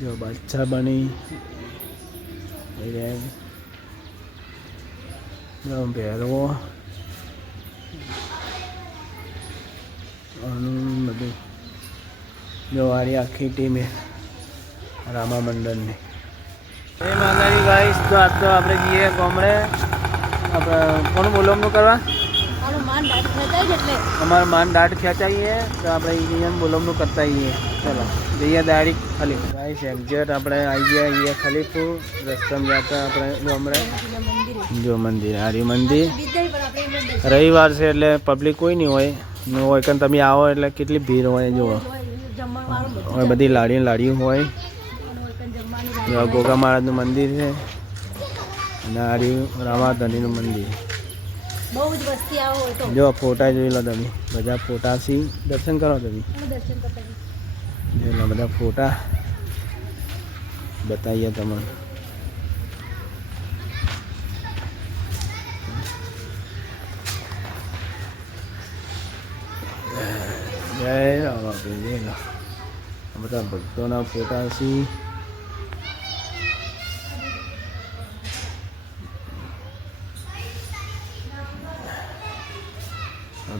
जो बादशाह बनी जो भैरवो બધું જો વારી આખી ટીમ રામા મંડળની એ માતાજી ગાઈસ તો આજ તો આપણે જઈએ ગામડે આપણે કોનું બોલવાનું કરવા અમારું માન દાઢ ખેંચાઈએ તો આપણે અહીંયા બોલવાનું કરતા આવીએ ચલો જઈએ ડાયરેક્ટ ખાલી ગાઈસ એક્ઝેક્ટ આપણે આવી ગયા અહીંયા ખલીપુર રસ્તામાં જતા આપણે ગામડે જો મંદિર હારી મંદિર રવિવાર છે એટલે પબ્લિક કોઈ નહીં હોય ને હોય કારણ તમે આવો એટલે કેટલી ભીડ હોય જુઓ હોય બધી લાડીઓ હોય ગોગા મહારાજનું મંદિર છે અને હારી રામાધણીનું મંદિર જો ફોટા જોઈ લો તમે બધા ફોટા સી દર્શન કરો તમે જોઈ લો બધા ફોટા બતાવીએ તમને જય રામાપીર બધા ભક્તોના ફોટા છે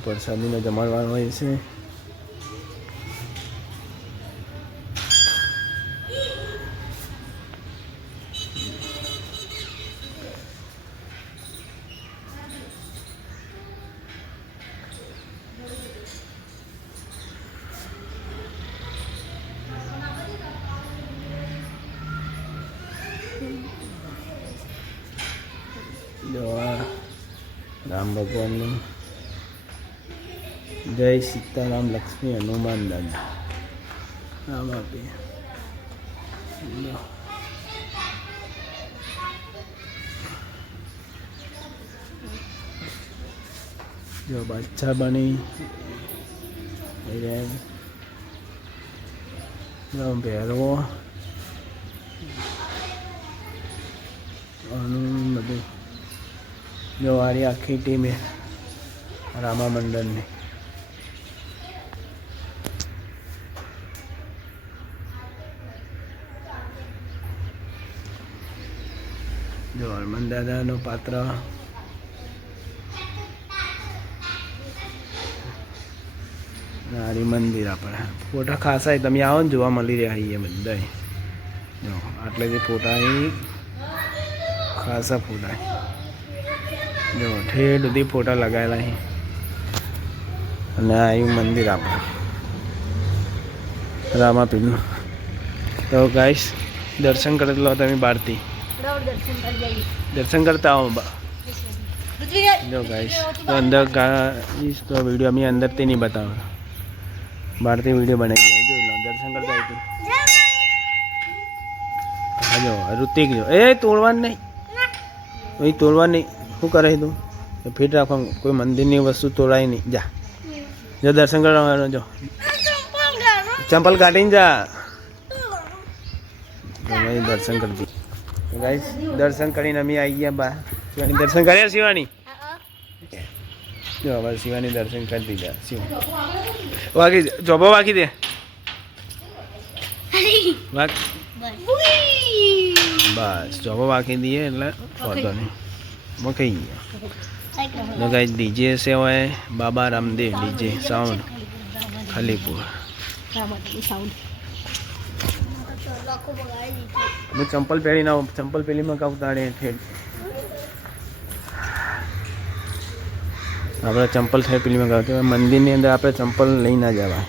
પ્રસાદીમાં જમાડવાનું હોય છે राम भगवान ने जय सीताराम लक्ष्मी हनुमान दादा राम आप जो बादशाह बनी जो भैरवो બધું જો વારી આખી ટીમ રામા મંડળની જો હનુમાન દાદાનો પાત્ર હારી મંદિર આપણે ફોટા ખાસા તમે આવો ને જોવા મળી રહ્યા છીએ બધા જો આટલે જે ફોટા અહીં ખાસા ફોટા જો ઠેર સુધી ફોટા લગાવેલા અહીં અને આવ્યું મંદિર આપણે રામાપીરનું તો ગાઈસ દર્શન કરી લો તમે બહારથી દર્શન કરતા આવો જો ગાઈસ તો અંદર તો વિડીયો અમે અંદરથી નહીં બતાવો બહારથી વિડીયો બનાવી જોઈ લો દર્શન કરતા આવી હા જો ઋતિક જો એ તોડવાનું નહીં કોઈ તોડવા નહીં શું કરે તું ફિટ રાખવા કોઈ મંદિરની વસ્તુ તોડાય નહીં જા જો દર્શન કરવા જો ચંપલ કાઢીને જા દર્શન કરતી ગાઈસ દર્શન કરીને અમે આવી ગયા બા શિવાની દર્શન કર્યા શિવાની જો હવે શિવાની દર્શન કરી દીધા શિવ વાગી જોબો વાગી દે વાગ બસ જોબો વાગી દઈએ એટલે વાંધો નહીં મૂકી ગયા ગાઈસ ડીજે से હોય બાબા રામદેવ ડીજે સાઉન્ડ ખલીપુર હું ચંપલ પહેરીને આવું ચંપલ પહેરીમાં કાઉ તાડે ઠેઠ આપણે ચંપલ થઈ પેલીમાં ગાવ મંદિરની અંદર આપણે ચંપલ લઈ ના જવા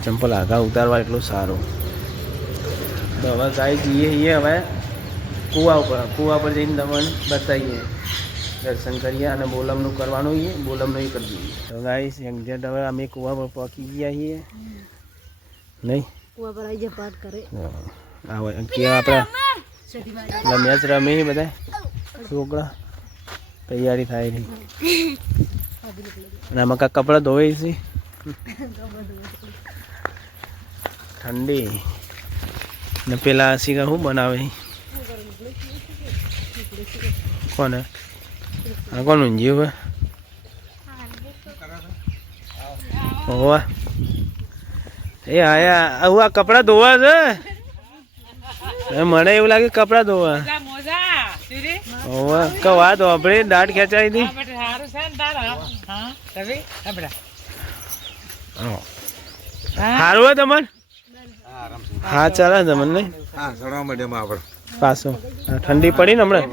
ચંપલ આગા ઉતારવા એટલું સારું તો હવે ગાઈ જઈએ હવે કૂવા પર જઈને તમને બતાવીએ દર્શન કરીએ અને બોલમનું કરવાનું છે બોલમનું એ કરી દઈએ તો ગાઈસ એક્ઝેક્ટ હવે અમે કૂવા પર પહોંચી ગયા છીએ નહીં કૂવા પર આવી જાય પાઠ કરે આવે કે આપણે મેચ રમી બધા છોકરા તૈયારી થાય રહી અને આમાં કાંઈ કપડાં ધોવાય છે ઠંડી ને પેલા શીખા શું બનાવે કોને આ કોણ ઊંઝ્યું હવે એ આયા આવું આ કપડા ધોવા છે મને એવું લાગે કપડા ધોવા કે વાત વાપરી દાઢ ખેંચાઈ હતી સારું હોય તમને હા ચાલે તમને નહીં પાછો ઠંડી પડી ને હમણાં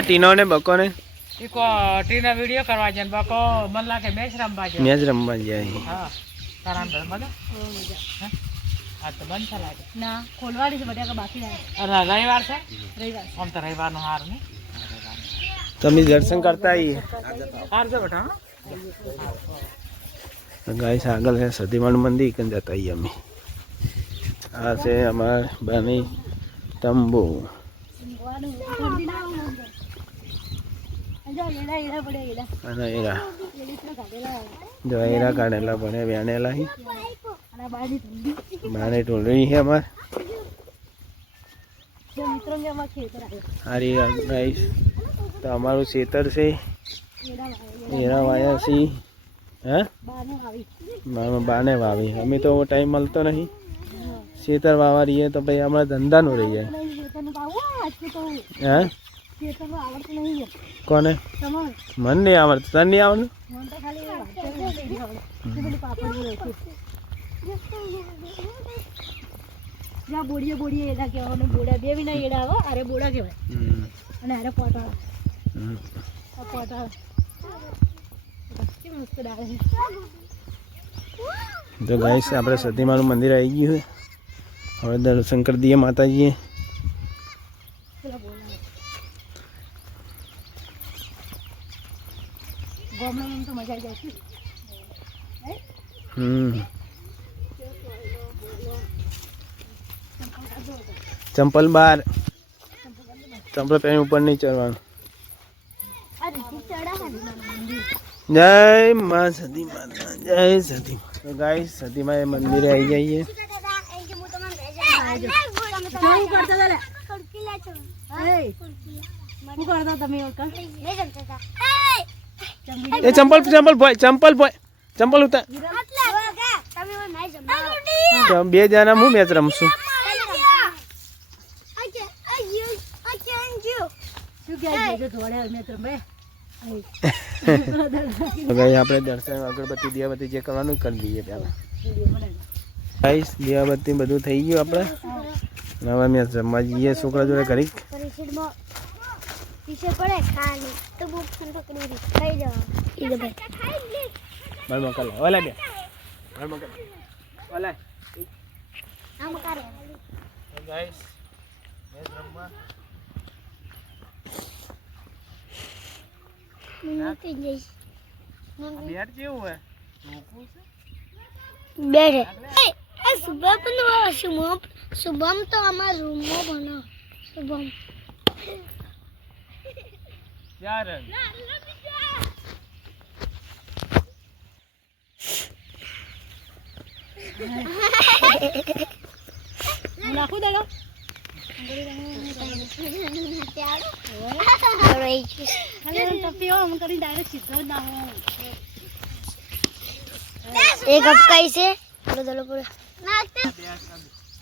ટીનો ને બકો ને ટીના વિડીયો કરવા જાય બકો મન લાગે મેચ રમવા જાય હા તો બંધ થા લાગે ના ખોલવાની છે બધા બાકી રવિવાર છે આમ તો રવિવાર નો હાર ને તમે દર્શન કરતા આવીએ હાર છે બેટા ગાઈસ આગળ છે સતીમાનું મંદિર કન જતા આવીએ અમે આ છે અમાર બની તંબુ અને એરા જો એરા કાઢેલા પડે વેણેલા બાને ટોલરી છે અમાર હારી ગાઈસ તો અમારું ખેતર છે એરા વાયા છે હે બાને વાવી અમે તો ટાઈમ મળતો નહીં ખેતર વાવા રહીએ તો ભાઈ હમણાં ધંધાનું રહી જાય હે કોને મન નહીં આવડતું તને નહીં આવડતું બોડીએ બોડીએ એડા કહેવાય બોડા બે વિના એડા આવે અરે બોડા કહેવાય અને અરે પોટા પોટા તો ગાઈસ આપણે સતીમાનું મંદિર આવી ગયું છે હવે દર્શન કરી દઈએ માતાજીએ ચંપલ બાર ચંપલ પહેરી ઉપર નહીં ચડવાનું જય માં સતી માતા જય સતી તો ગાઈસ સતીમાં એ મંદિરે આવી જઈએ એ ચંપલ ચંપલ બોય ચંપલ બોય ચંપલ ઉતાર બે જણા હું મેચ રમશું આપણે દર્શન અગરબત્તી દિયાબત્તી જે કરવાનું કરી દઈએ પહેલા ગાઈસ દિયાબત્તી બધું થઈ ગયું આપણે હવે અમે જમવા જઈએ છોકરા જોડે ઘડી શુભમ તો અમારા રૂમમાં બનો શુભમ નાખું દાડો एक कप कैसे तो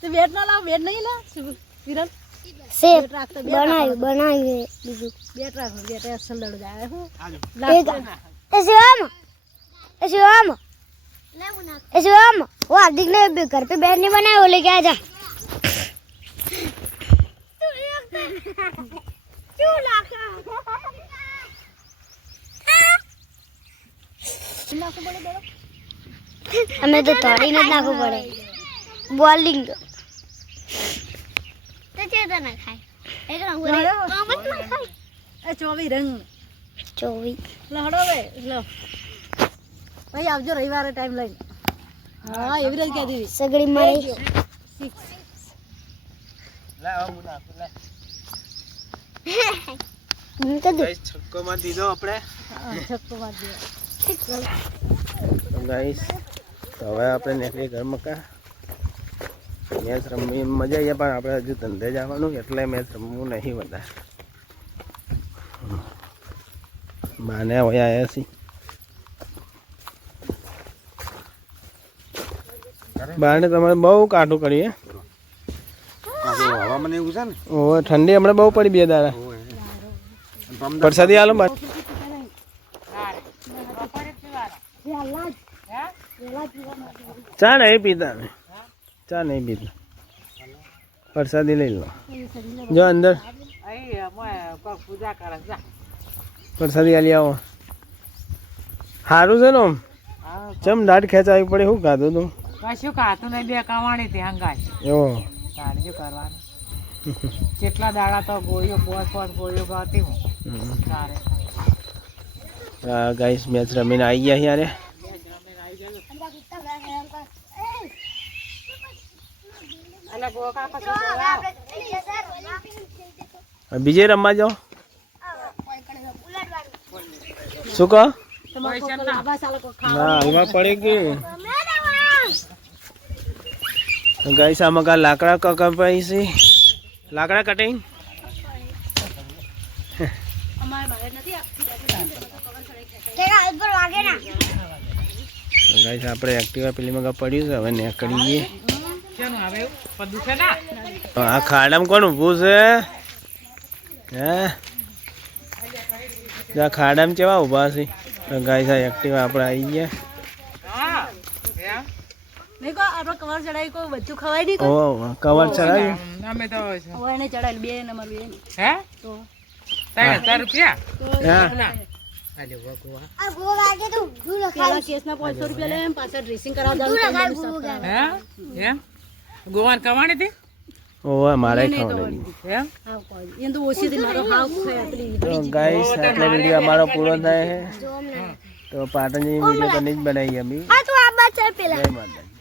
वेट ना लाओ वेट नहीं ला किरण से बनाई बनाई बीजू वेट रखो वेट असल लड़ जाए हो ऐसे हम वो अधिक ने घर पे बैठ नहीं बनाए वो लेके आ जा क्यों लाखा नाको बड़े बड़े हमें तो थोड़ी ना नाको पड़े बॉलिंग तो चेता ना खाए एक रंग मत ना खाए ए 24 रंग 24 लहड़ो वे लो भाई आवजो रविवार टाइम लઈને हां એવી રીતે કહી દીધી સગડી મારી લા આવ મુના લા ગાઈસ છક્કો માર દીધો આપણે છક્કો માર દીધો તો ગાઈસ તો હવે આપણે નીકળી ઘર મકા મેચ રમવી મજા આવી પણ આપણે હજુ ધંધે જવાનું એટલે મેચ રમવું નહીં વધારે. બાને હવે આવ્યા છીએ. બાને તમારે બહુ કાઠું કરીએ. હવામાન એવું છે ને. ઓવે ઠંડી હમણાં બહુ પડી 2 દાડા. વરસાદી હાલો બા ચા નહીં પીતા અમે. ચા નહીં પીતા. વરસાદી લઈ લો. જો અંદર વરસાદી હાલી આવો. સારું છે ને આમ ચમ દાઢ ખેંચાવી પડે. શું ખાધું તું? કશું ખાતું નહીં, 2 કવાણી થી હંગાય એવો તારે શું કરવાનું? કેટલા દાડા તો ગોળીઓ 5 ગોળીઓ ગાતી હું તારે. હા ગાઈસ મેચ રમીને આવી ગયા યારે. બીજે રમવા જાઓ. શું કહો? ના હલવા પડે ગયું. ગાઈસ આમાં કા લાકડા કપાઈ છે. લાકડા કટિંગ ગાઈસ આપણે એક્ટિવા પેલીમાં પડ્યું છે. હવે નીકળીએ. આ ખાડામાં કોણ ઊભું છે? હે આ ખાડામાં કેવા ઊભા છે? ગાઈસ આ એક્ટિવા આપણે આવી ગયા. કવર ચડાવી કોઈ બધું ખવાય નહીં. કવર ચડાવ્યું અમે તો એને ચડાવેલ 2 નંબર 2 હે તો 3000 રૂપિયા. કેસના 500 રૂપિયા લે પાછા ડ્રેસિંગ કરાવવા. ગોવાન કવાણી હતી. ઓવે મારે ખવડાવી. એમ એમ તો ઓછી થી મારો હાવ તો ગાઈસ આટલો વિડીયો અમારો પૂરો થાય છે. તો પાટણની વિડીયો તો નહીં જ બનાવી અમે. જય માતાજી.